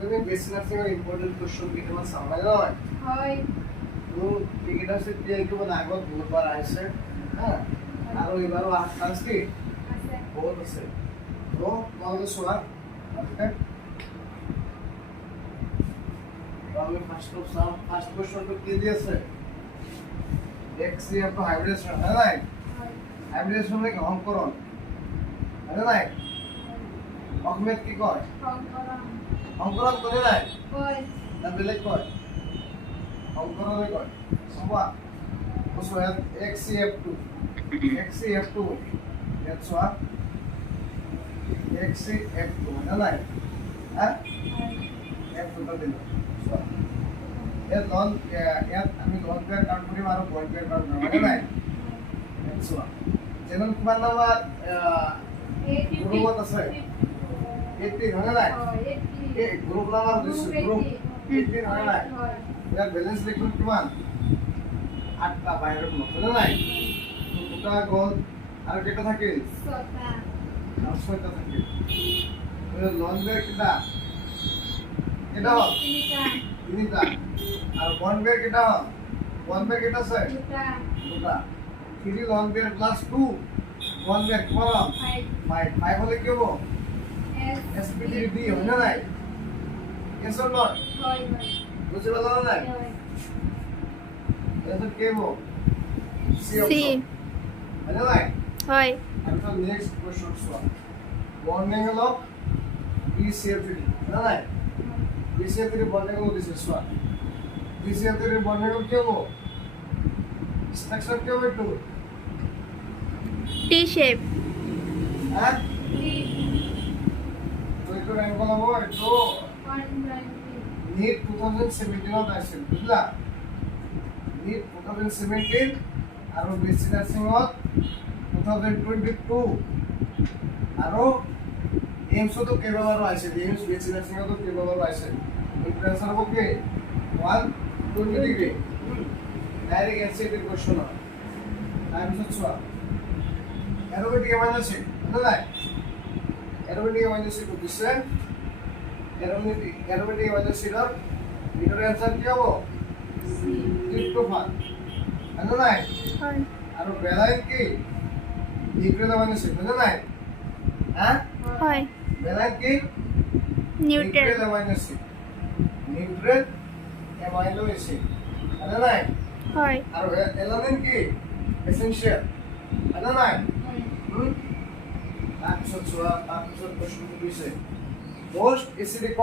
তুমি বেছি নাৰ্ছিঙৰ important question কেইটামান চাবা নহয় হয় তো এইকেইটা হৈছে টিএলটো মানে আগত বহুতবাৰ আহিছে হা আৰু এইবাৰো অহাৰ চান্স কি আছে বহুত আছে তো তোমালোকে চোৱা ভালকে আমি ফাৰ্ষ্ট কুৱেশ্যনটো কি দি আছে XCF টো হাইব্ৰিডেশ্যন হয় নাই হয় হাইব্ৰিডেশ্যন মানে সংকৰণ হয় নাই অসমীয়াত কি কয় সংকৰণ সংকৰণ কৰে নাই হয় না বেলেগ কয় সংকৰণে কয় চাবা কৈছো ইয়াত XCF2 ইয়াত চোৱা XCF2 হয় নাই হা F2 টা দিলো চোৱা ইয়াত আমি লন পেয়াৰ কাউণ্ট কৰিম আৰু বইল পেয়াৰ কাউণ্ট কৰিম হয় নাই ইয়াত চোৱা যেনে কিমান নম্বৰ গ্ৰুপত আছে 18 হয় নাই এই গ্ৰুপ নাম্বাৰ দিছো গ্ৰুপ 18 হয় নাই ইয়াৰ বেলেন্স লিখুন কিমান 8টা বাহিৰত নথলে নাই দুটা গ'ল আৰু কেইটা থাকিল ছটা আৰু 6টা থাকিল লন পেয়াৰ কেইটা কেইটা হ'ল তিনিটা 3টা আৰু বন পেয়াৰ কেইটা হ'ল বন পেয়াৰ কেইটা আছে দুটা 2টা 3 লন পেয়াৰ প্লাস 2 বন পেয়াৰ কিমান হ'ল ফাইভ 5 হলে কি হ'ব SPDD হয় না নাই yes or not হয় হয় বুঝতে পারলা না নাই হয় এটা কি হ'ব C C হয় না নাই হয় এখন next question soya bond angle of BCF3 না নাই BCF3 বন্ড অ্যাঙ্গেল দিছে সোয়া BCF3 বন্ড অ্যাঙ্গেল কি হ'ব স্ট্রাকচার কি হবে একটু T shape হ্যাঁ থ্রি তো একটু অ্যাঙ্গেল হবে একটু 120 নিট 2017 ত আছিল বুঝলা নিট 2017 আৰু বেছি নাৰ্ছিঙত 2022 আৰু এইমছতো কেইবাবাৰো আহিছে এইমছ বেছি নাৰ্ছিঙতো কেইবাবাৰো আহিছে ইনফ্লুয়েন্সাৰ হ'ব কি 120 ডিগ্ৰী ডাইৰেক্ট এনসিটি কোশ্চন হয় তাৰপিছত চোৱা এৰোমেটিক এমাইনোসিড হয় নাই এৰোমেটিক এমাইনোসিড দিছে এৰোমেটিক এমাইনোসিডৰ ভিতৰৰ এনসাৰ কি হ'ব ট্ৰিপ্টোফান হয় নাই হয় আৰু বেলাইন কি নিউক্লিক এমাইনোসিড হয় নাই হা হয় বেলাইন কি নিউট্ৰেল এমাইনোসিড নিউট্ৰেল এমাইনো এসিড হয় নাই হয় আৰু এলানিন কি এসেনশিয়াল হয় নাই তাৰপিছত চোৱা তাৰপিছত প্ৰশ্নটো দিছে মোষ্ট এসিডিক